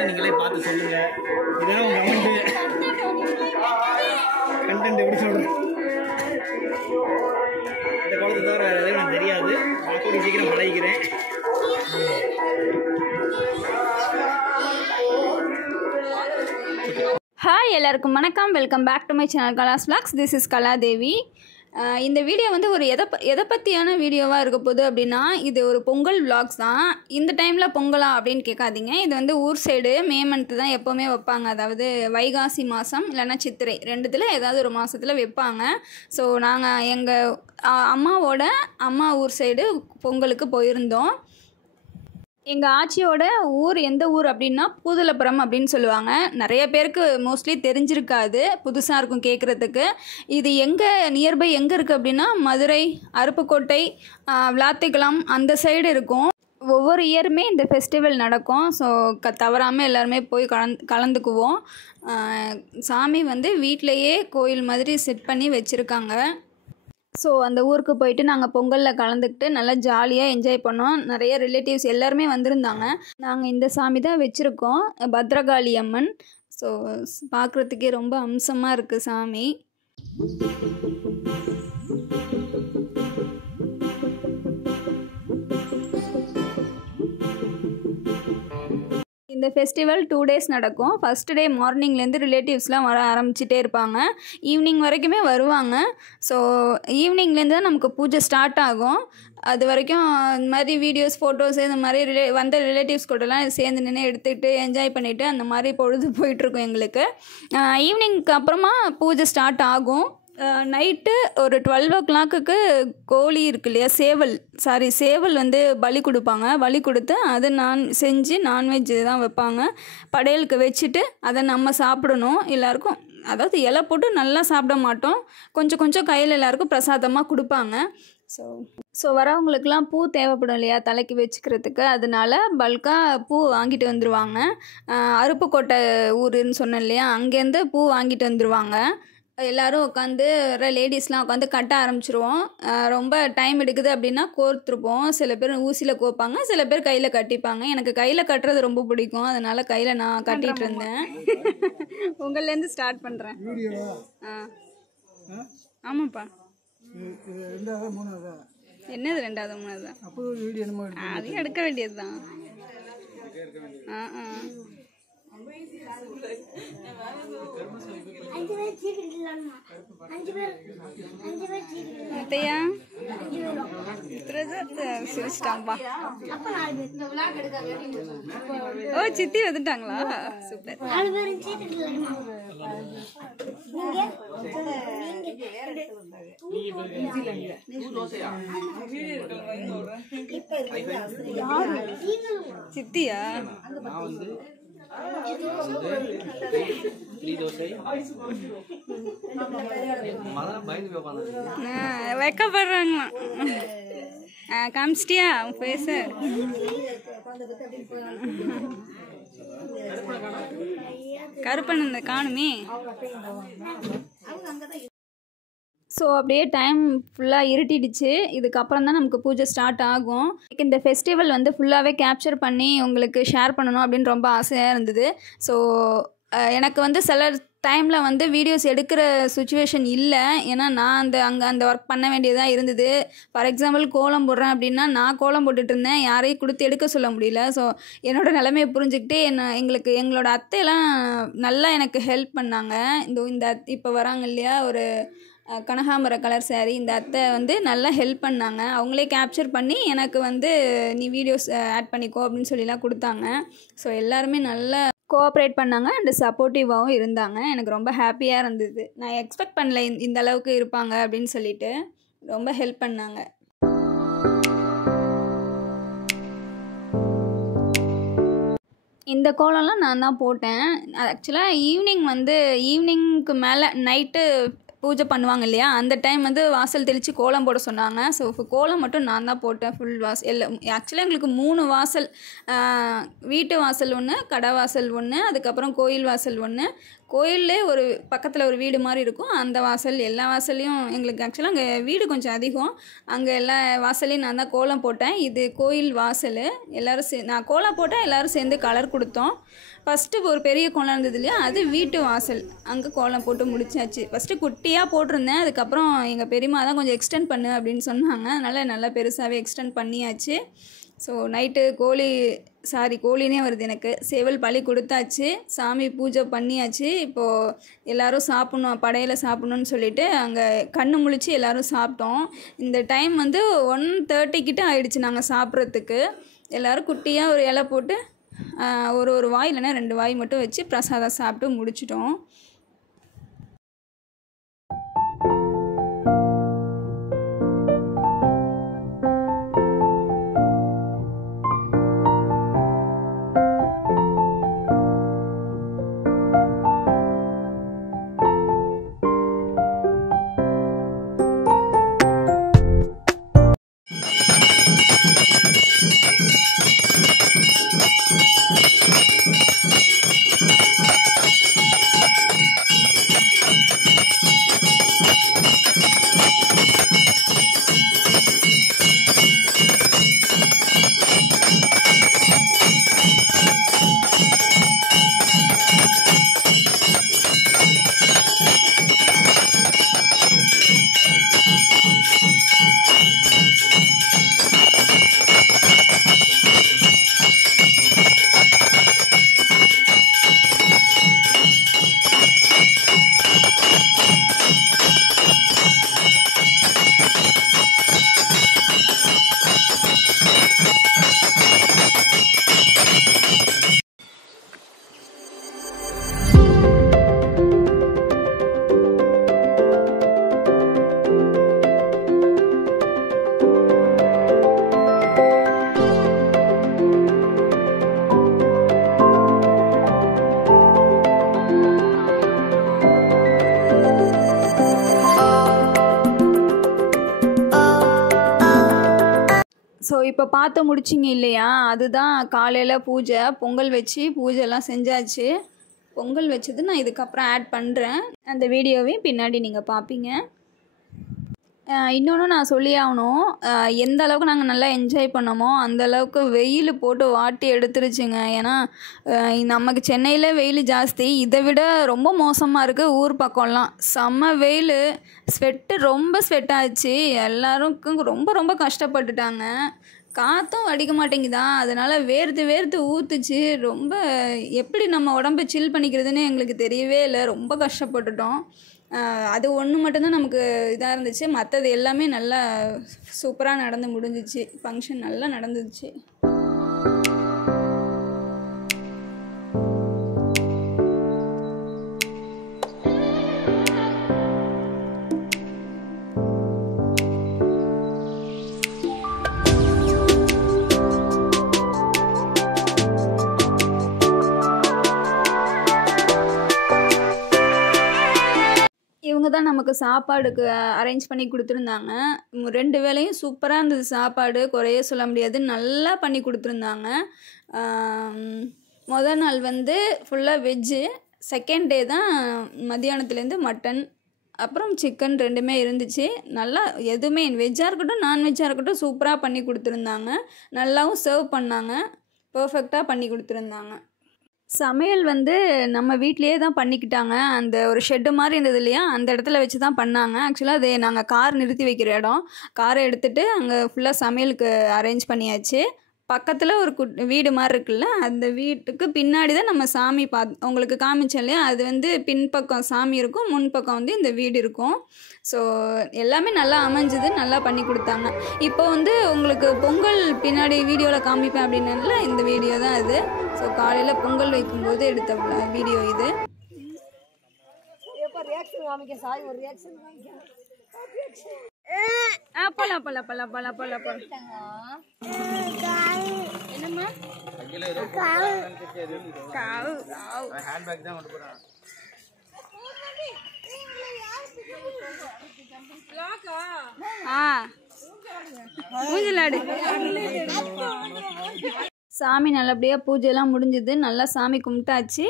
இருக்குன்னு நீங்களே பார்த்து சொல்லுங்க. இதான் உங்க கண்டென்ட் எப்படி சொல்றேன். இந்த குளத்தை தவிர வேறு எதுவும் எனக்கு தெரியாது. நான் கூடிய சீக்கிரம் பழகிக்கிறேன். ஹாய் எல்லாருக்கும் வணக்கம். Welcome back to my channel Kala's vlogs. This is Kaladevi. இந்த வீடியோ வந்து ஒரு எதை பற்றியான வீடியோவாக இருக்க போகுது அப்படின்னா, இது ஒரு பொங்கல் vlogs தான். இந்த டைமில் பொங்கலா அப்படின்னு கேட்காதீங்க. இது வந்து ஊர் சைடு மே மந்த்து தான் எப்போவுமே வைப்பாங்க. அதாவது வைகாசி மாதம் இல்லைன்னா சித்திரை ரெண்டுத்தில் ஏதாவது ஒரு மாதத்தில் வைப்பாங்க. ஸோ நாங்கள் எங்கள் அம்மாவோட அம்மா ஊர் சைடு பொங்கலுக்கு போயிருந்தோம். எங்கள் ஆச்சியோட ஊர் எந்த ஊர் அப்படின்னா பூதலபுரம் அப்படின்னு சொல்லுவாங்க. நிறைய பேருக்கு மோஸ்ட்லி தெரிஞ்சிருக்காது, புதுசாக இருக்கும் கேட்குறதுக்கு. இது எங்கே நியர்பை எங்கே இருக்குது அப்படின்னா மதுரை, அருப்புக்கோட்டை, விளாத்திக்குளம் அந்த சைடு இருக்கும். ஒவ்வொரு இயருமே இந்த ஃபெஸ்டிவல் நடக்கும். ஸோ தவறாமல் எல்லாருமே போய் கலந்துக்குவோம். சாமி வந்து வீட்டிலையே கோயில் மாதிரி செட் பண்ணி வச்சுருக்காங்க. ஸோ அந்த ஊருக்கு போயிட்டு நாங்கள் பொங்கலில் கலந்துக்கிட்டு நல்லா ஜாலியாக என்ஜாய் பண்ணோம். நிறைய ரிலேட்டிவ்ஸ் எல்லாருமே வந்திருந்தாங்க. நாங்கள் இந்த சாமி தான் வச்சுருக்கோம், பத்ரகாளி அம்மன். ஸோ பார்க்குறதுக்கே ரொம்ப அம்சமாக இருக்குது சாமி. இந்த ஃபெஸ்டிவல் 2 days நடக்கும். ஃபஸ்ட் டே மார்னிங்லேருந்து ரிலேட்டிவ்ஸ்லாம் வர ஆரம்பிச்சிட்டே இருப்பாங்க. ஈவினிங் வரைக்குமே வருவாங்க. ஸோ ஈவினிங்லேருந்து தான் நமக்கு பூஜை ஸ்டார்ட் ஆகும். அது வரைக்கும் இந்த மாதிரி வீடியோஸ், ஃபோட்டோஸ் இந்த மாதிரி வந்த ரிலேட்டிவ்ஸ் கூடலாம் சேர்ந்து நின்று எடுத்துக்கிட்டு என்ஜாய் பண்ணிவிட்டு அந்த மாதிரி பொழுது போயிட்டுருக்கும் எங்களுக்கு. ஈவினிங்க்கு அப்புறமா பூஜை ஸ்டார்ட் ஆகும். நைட்டு ஒரு 12 o'clock கோழி இருக்கு இல்லையா, சேவல் வந்து பலி கொடுப்பாங்க. பலி கொடுத்து அதை செஞ்சு நான்வெஜ் தான் வைப்பாங்க. படையலுக்கு வச்சுட்டு அதை நம்ம சாப்பிடணும். எல்லாருக்கும் அதாவது இலை போட்டு நல்லா சாப்பிட மாட்டோம், கொஞ்சம் கொஞ்சம் கையில் எல்லாருக்கும் பிரசாதமாக கொடுப்பாங்க. ஸோ வரவங்களுக்கெலாம் பூ தேவைப்படும் இல்லையா தலைக்கு வச்சுக்கிறதுக்கு, அதனால பல்காக பூ வாங்கிட்டு வந்துடுவாங்க. அருப்புக்கோட்டை ஊருன்னு சொன்னேன் இல்லையா, அங்கேருந்து பூ வாங்கிட்டு வந்துடுவாங்க. எல்லோரும் உட்காந்து லேடிஸ்லாம் உட்காந்து கட்ட ஆரம்பிச்சிருவோம். ரொம்ப டைம் எடுக்குது அப்படின்னா கோர்த்துருப்போம். சில பேர் ஊசியில் கோப்பாங்க, சில பேர் கையில் கட்டிப்பாங்க. எனக்கு கையில் கட்டுறது ரொம்ப பிடிக்கும், அதனால் கையில் நான் கட்டிகிட்டு இருந்தேன். உங்கள்லேருந்து ஸ்டார்ட் பண்ணுறேன். ஆமாப்பா. என்னது 2வது 3வது அதையும் எடுக்க வேண்டியது தான். முத்தையா சிரிச்சிட்டாங்கப்பா. ஓ சித்தி வந்துட்டாங்களா, சூப்பர். சித்தியா? வைக்கப்படுறாங்க. காமிச்சிட்டியா பேச? கருப்பன் காணுமே. ஸோ அப்படியே டைம் ஃபுல்லாக இருட்டிடுச்சு. இதுக்கப்புறம் தான் நமக்கு பூஜை ஸ்டார்ட் ஆகும். இந்த ஃபெஸ்டிவல் வந்து ஃபுல்லாகவே கேப்சர் பண்ணி உங்களுக்கு ஷேர் பண்ணணும் அப்படின்னு ரொம்ப ஆசையாக இருந்தது. ஸோ எனக்கு வந்து சில டைமில் வந்து வீடியோஸ் எடுக்கிற சுச்சுவேஷன் இல்லை. ஏன்னா நான் அந்த ஒர்க் பண்ண வேண்டியதாக இருந்தது. ஃபார் எக்ஸாம்பிள் கோலம் போடுறேன் அப்படின்னா நான் கோலம் போட்டுட்டு இருந்தேன், யாரையும் கொடுத்து எடுக்க சொல்ல முடியல. ஸோ என்னோடய நிலைமையை புரிஞ்சுக்கிட்டு எங்களோட அத்தையெல்லாம் நல்லா எனக்கு ஹெல்ப் பண்ணாங்க. இந்த இப்போ வராங்க இல்லையா, ஒரு கனகாம்பர கலர் சாரீ, இந்த அத்தை வந்து நல்லா ஹெல்ப் பண்ணாங்க. அவங்களே கேப்சர் பண்ணி எனக்கு வந்து நீ வீடியோஸ் ஆட் பண்ணிக்கோ அப்படின்னு சொல்லிலாம் கொடுத்தாங்க. ஸோ எல்லாருமே நல்லா கோஆப்ரேட் பண்ணாங்க அண்ட் சப்போர்ட்டிவாகவும் இருந்தாங்க. எனக்கு ரொம்ப ஹாப்பியாக இருந்தது. நான் எக்ஸ்பெக்ட் பண்ணல இந்த அளவுக்கு இருப்பாங்க அப்படின்னு சொல்லிட்டு. ரொம்ப ஹெல்ப் பண்ணாங்க. இந்த கோலம்லாம் நான் தான் போட்டேன். ஆக்சுவலாக ஈவினிங்க்கு மேலே நைட்டு பூஜை பண்ணுவாங்க இல்லையா, அந்த டைம் வந்து வாசல் தெளித்து கோலம் போட சொன்னாங்க. ஸோ கோலம் மட்டும் நான் தான் போட்டேன். ஃபுல் எல்லாம் ஆக்சுவலாக எங்களுக்கு 3 வாசல், வீட்டு வாசல் ஒன்று, கடை வாசல் ஒன்று, அதுக்கப்புறம் கோயில் வாசல் ஒன்று, கோயிலே ஒரு பக்கத்தில் ஒரு வீடு மாதிரி இருக்கும். அந்த வாசல் எல்லா வாசல்லையும் எங்களுக்கு ஆக்சுவலாக அங்கே வீடு கொஞ்சம் அதிகம். அங்கே எல்லா வாசல்லையும் நான் தான் கோலம் போட்டேன். இது கோயில் வாசல். எல்லோரும் நான் கோலம் போட்டேன், எல்லோரும் சேர்ந்து கலர் கொடுத்தோம். ஃபஸ்ட்டு ஒரு பெரிய கோலம் இருந்தது இல்லையா, அது வீட்டு வாசல். அங்கே கோலம் போட்டு முடிச்சாச்சு. ஃபஸ்ட்டு குட்டியாக போட்டிருந்தேன். அதுக்கப்புறம் எங்கள் பெரியம்மா தான் கொஞ்சம் எக்ஸ்டெண்ட் பண்ணு அப்படின்னு சொன்னாங்க. அதனால் நல்லா பெருசாகவே எக்ஸ்டெண்ட் பண்ணியாச்சு. ஸோ நைட்டு கோழினே வருது எனக்கு. சேவல் பலி கொடுத்தாச்சு, சாமி பூஜை பண்ணியாச்சு. இப்போது எல்லோரும் சாப்பிட்ணும், படையில் சாப்பிட்ணுன்னு சொல்லிவிட்டு அங்கே கண்ணு முழிச்சு எல்லோரும் சாப்பிட்டோம். இந்த டைம் வந்து 1:30 கிட்ட ஆயிடுச்சு நாங்கள் சாப்பிட்றதுக்கு. எல்லோரும் குட்டியாக ஒரு இலை போட்டு ஒரு வாய் இல்லைன்னா 2 வாய் மட்டும் வச்சு பிரசாதம் சாப்பிட்டு முடிச்சிட்டோம். ஸோ இப்போ பார்த்து முடிச்சிங்க இல்லையா, அதுதான் காலையில் பூஜை. பொங்கல் வச்சு பூஜைலாம் செஞ்சாச்சு. பொங்கல் வச்சது நான் இதுக்கப்புறம் ஆட் பண்ணுறேன். அந்த வீடியோவையும் பின்னாடி நீங்கள் பார்ப்பீங்க. இன்னொன்று நான் சொல்லி ஆகணும், எந்த அளவுக்கு நாங்கள் நல்லா என்ஜாய் பண்ணோமோ அந்தளவுக்கு வெயில் போட்டு வாட்டி எடுத்துருச்சுங்க. ஏன்னா நமக்கு சென்னையில் வெயில் ஜாஸ்தி, இதை விட ரொம்ப மோசமாக இருக்குது ஊர் பக்கம்லாம். செம்ம வெயில், ரொம்ப ஸ்வெட் ஆச்சு. எல்லாருக்கும் ரொம்ப கஷ்டப்பட்டுட்டாங்க. காற்றும் அடிக்க மாட்டேங்குதா, அதனால் வேர்த்து ஊற்றுச்சு. ரொம்ப எப்படி நம்ம உடம்பை சில் பண்ணிக்கிறதுன்னு எங்களுக்கு தெரியவே இல்லை. ரொம்ப கஷ்டப்பட்டுட்டோம். அது ஒன்று மட்டும்தான் நமக்கு இதாக இருந்துச்சு. மற்றது எல்லாமே நல்லா சூப்பராக நடந்து முடிஞ்சிச்சு. ஃபங்க்ஷன் நல்லா நடந்துச்சு. இவங்க தான் நமக்கு சாப்பாடுக்கு அரேஞ்ச் பண்ணி கொடுத்துருந்தாங்க. 2 வேளையும் சூப்பராக இருந்தது சாப்பாடு, குறைய சொல்ல முடியாது. நல்லா பண்ணி கொடுத்துருந்தாங்க. முதல் நாள் வந்து ஃபுல்லாக வெஜ்ஜு, செகண்ட் டே தான் மத்தியானத்துலேருந்து மட்டன் அப்புறம் சிக்கன் 2மே இருந்துச்சு. நல்லா எதுவுமே வெஜ்ஜாக இருக்கட்டும் நான்வெஜ்ஜாக இருக்கட்டும் சூப்பராக பண்ணி கொடுத்துருந்தாங்க. நல்லாவும் சர்வ் பண்ணாங்க, பர்ஃபெக்டாக பண்ணி கொடுத்துருந்தாங்க. சமையல் வந்து நம்ம வீட்டிலையே தான் பண்ணிக்கிட்டாங்க. அந்த ஒரு ஷெட்டு மாதிரி இருந்தது இல்லையா, அந்த இடத்துல வச்சு தான் பண்ணாங்க. ஆக்சுவலாக அது நாங்கள் கார் நிறுத்தி வைக்கிற இடம். காரை எடுத்துகிட்டு அங்கே ஃபுல்லாக சமையலுக்கு அரேஞ்ச் பண்ணியாச்சு. பக்கத்தில் ஒரு வீடு மாதிரி இருக்குல்ல, அந்த வீட்டுக்கு பின்னாடி தான் நம்ம சாமி உங்களுக்கு காமிச்சோம் இல்லையா, அது வந்து பின்பக்கம் சாமி இருக்கும், முன்பக்கம் வந்து இந்த வீடு இருக்கும். ஸோ எல்லாமே நல்லா அமைஞ்சுது, நல்லா பண்ணி கொடுத்தாங்க. இப்போ வந்து உங்களுக்கு பொங்கல் பின்னாடி வீடியோவில் காமிப்பேன் அப்படின்னால இந்த வீடியோ தான் இது. ஸோ காலையில் பொங்கல் வைக்கும்போது எடுத்த வீடியோ இது. என்னம்மா சாமி நல்லபடியாக பூஜைலாம் முடிஞ்சுது. நல்லா சாமி கும்பிட்டாச்சு.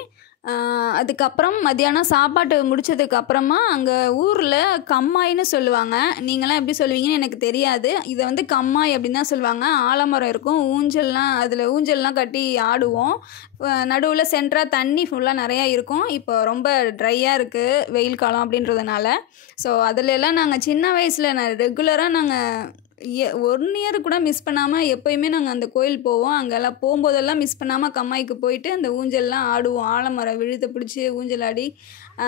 அதுக்கப்புறம் மத்தியானம் சாப்பாட்டு முடிச்சதுக்கப்புறமா அங்கே ஊரில் கம்மாயின்னு சொல்லுவாங்க. நீங்களாம் எப்படி சொல்லுவீங்கன்னு எனக்கு தெரியாது. இதை வந்து கம்மாய் அப்படின்னு தான் சொல்லுவாங்க. ஆலமரம் இருக்கும், அதில் ஊஞ்சல்லாம் கட்டி ஆடுவோம். நடுவில் சென்டராக தண்ணி ஃபுல்லாக நிறையா இருக்கும். இப்போ ரொம்ப ட்ரையாக இருக்குது வெயில் காலம் அப்படின்றதுனால. ஸோ அதிலெல்லாம் நாங்கள் சின்ன வயசில் ரெகுலராக நாங்கள் 1 இயர் கூட மிஸ் பண்ணாமல் எப்போயுமே நாங்கள் அந்த கோயில் போவோம். அங்கெல்லாம் போகும்போதெல்லாம் மிஸ் பண்ணாமல் கம்மாய்க்கு போயிட்டு அந்த ஊஞ்சல்லாம் ஆடுவோம். ஆலமரம் விழுத பிடிச்சி ஊஞ்சல் ஆடி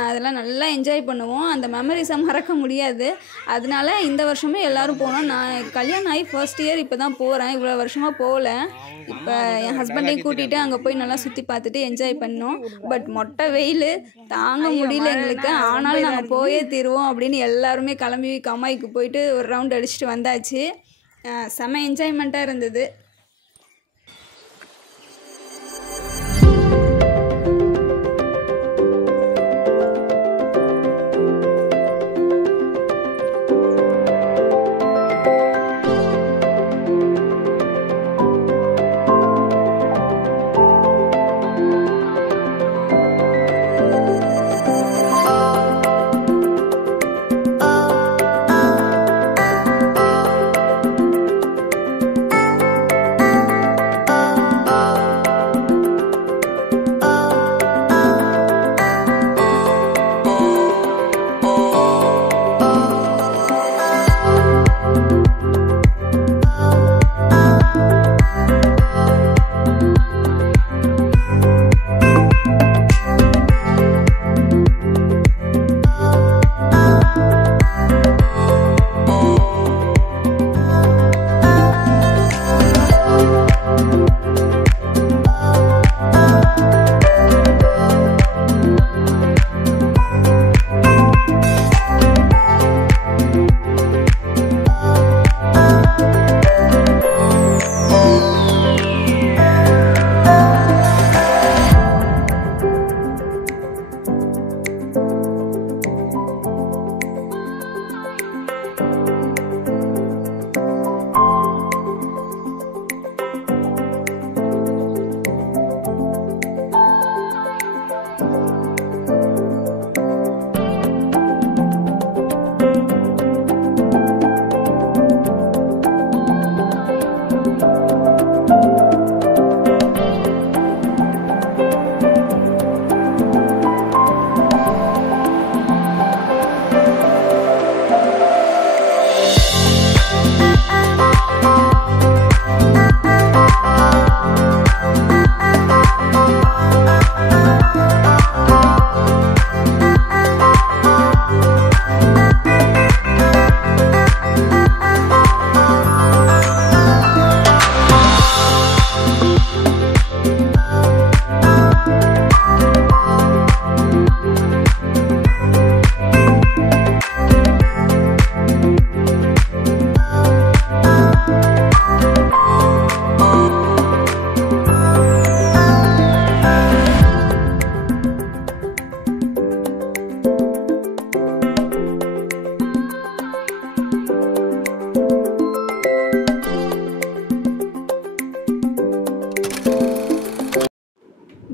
அதெல்லாம் நல்லா என்ஜாய் பண்ணுவோம். அந்த மெமரிஸை மறக்க முடியாது. அதனால இந்த வருஷமே எல்லோரும் போனோம். நான் கல்யாணம் ஆகி ஃபர்ஸ்ட் இயர் இப்போ தான் போகிறேன். இவ்வளோ வருஷமாக போகல. இப்போ என் ஹஸ்பண்டையும் கூட்டிகிட்டு அங்கே போய் நல்லா சுற்றி பார்த்துட்டு என்ஜாய் பண்ணோம். பட் மொட்டை வெயில் தாங்க முடியல எங்களுக்கு. ஆனாலும் நாங்கள் போயே தீருவோம் அப்படின்னு எல்லாருமே கிளம்பி கம்மாய்க்கு போயிட்டு ஒரு ரவுண்ட் அடிச்சுட்டு வந்தாச்சு. செம்ம என்ஜாய்மெண்ட்டாக இருந்தது.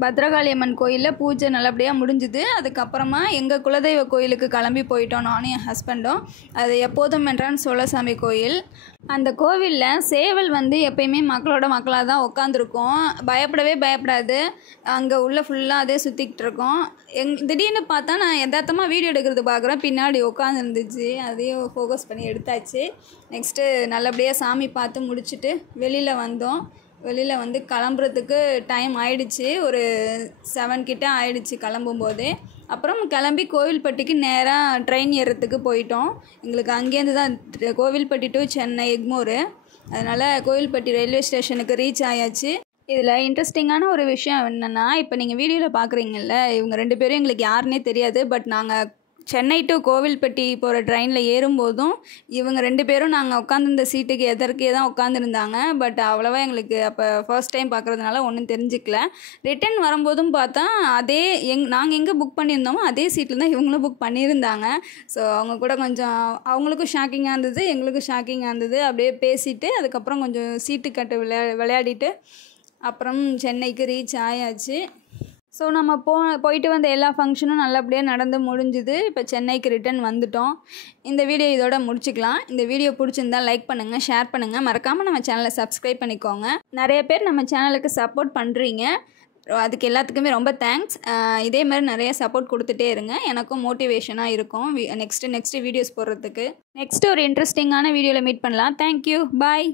பத்ரகாளி அம்மன் கோயிலில் பூஜை நல்லபடியாக முடிஞ்சுது. அதுக்கப்புறமா எங்கள் குலதெய்வ கோயிலுக்கு கிளம்பி போயிட்டோம் நானும் என் ஹஸ்பண்டும். அது எப்போதும் என்றான் சோழசாமி கோயில். அந்த கோவிலில் சேவல் வந்து எப்பயுமே மக்களோட மக்களாக தான் உட்காந்துருக்கோம். பயப்படவே பயப்படாது. அங்கே உள்ள ஃபுல்லாக அதே சுற்றிக்கிட்டு இருக்கோம். திடீர்னு பார்த்தா நான் யதார்த்தமாக வீடியோ எடுக்கிறது பார்க்குறேன், பின்னாடி உட்காந்துருந்துச்சு. அதையும் ஃபோக்கஸ் பண்ணி எடுத்தாச்சு. நெக்ஸ்ட்டு நல்லபடியாக சாமி பார்த்து முடிச்சுட்டு வெளியில் வந்தோம். வெளியில் வந்து கிளம்புறதுக்கு டைம் ஆயிடுச்சு, ஒரு 7 கிட்ட ஆயிடுச்சு கிளம்பும்போதே. அப்புறம் கிளம்பி கோவில்பட்டிக்கு நேராக ட்ரெயின் ஏறுறதுக்கு போயிட்டோம். எங்களுக்கு அங்கேருந்து தான் கோவில்பட்டி டு சென்னை எக்மோரு. அதனால் கோவில்பட்டி ரயில்வே ஸ்டேஷனுக்கு ரீச் ஆயாச்சு. இதில் இன்ட்ரெஸ்டிங்கான ஒரு விஷயம் என்னென்னா, இப்போ நீங்கள் வீடியோவில் பார்க்குறீங்கல்ல, இவங்க 2 பேரும் எங்களுக்கு யாருன்னே தெரியாது. பட் நாங்கள் சென்னை டு கோவில்பட்டி போகிற ட்ரெயினில் ஏறும்போதும் இவங்க 2 பேரும் நாங்கள் உட்காந்துருந்த சீட்டுக்கு எதற்கே தான் உட்காந்துருந்தாங்க. பட் அவ்வளோவா எங்களுக்கு அப்போ ஃபர்ஸ்ட் டைம் பார்க்குறதுனால ஒன்றும் தெரிஞ்சிக்கல. ரிட்டன் வரும்போதும் பார்த்தா அதே நாங்கள் எங்கே புக் பண்ணியிருந்தோமோ அதே சீட்டில் தான் இவங்களும் புக் பண்ணியிருந்தாங்க. ஸோ அவங்க கூட கொஞ்சம் அவங்களுக்கும் ஷாக்கிங்காக இருந்தது, எங்களுக்கும் ஷாக்கிங்காக இருந்தது. அப்படியே பேசிவிட்டு அதுக்கப்புறம் கொஞ்சம் சீட்டு கட்டு விளையாடிட்டு அப்புறம் சென்னைக்கு ரீச் ஆயாச்சு. ஸோ நம்ம போயிட்டு வந்த எல்லா ஃபங்க்ஷனும் நல்லபடியாக நடந்து முடிஞ்சுது. இப்போ சென்னைக்கு ரிட்டர்ன் வந்துட்டோம். இந்த வீடியோ இதோட முடிச்சுக்கலாம். இந்த வீடியோ பிடிச்சிருந்தா லைக் பண்ணுங்கள், ஷேர் பண்ணுங்கள், மறக்காமல் நம்ம சேனலை சப்ஸ்கிரைப் பண்ணிக்கோங்க. நிறைய பேர் நம்ம சேனலுக்கு சப்போர்ட் பண்ணுறீங்க, அதுக்கு எல்லாத்துக்குமே ரொம்ப தேங்க்ஸ். இதே மாதிரி நிறைய சப்போர்ட் கொடுத்துட்டே இருங்க, எனக்கும் மோட்டிவேஷனாக இருக்கும் நெக்ஸ்ட்டு வீடியோஸ் போடுறதுக்கு. நெக்ஸ்ட்டு ஒரு இன்ட்ரெஸ்டிங்கான வீடியோவில் மீட் பண்ணலாம். தேங்க்யூ, பாய்.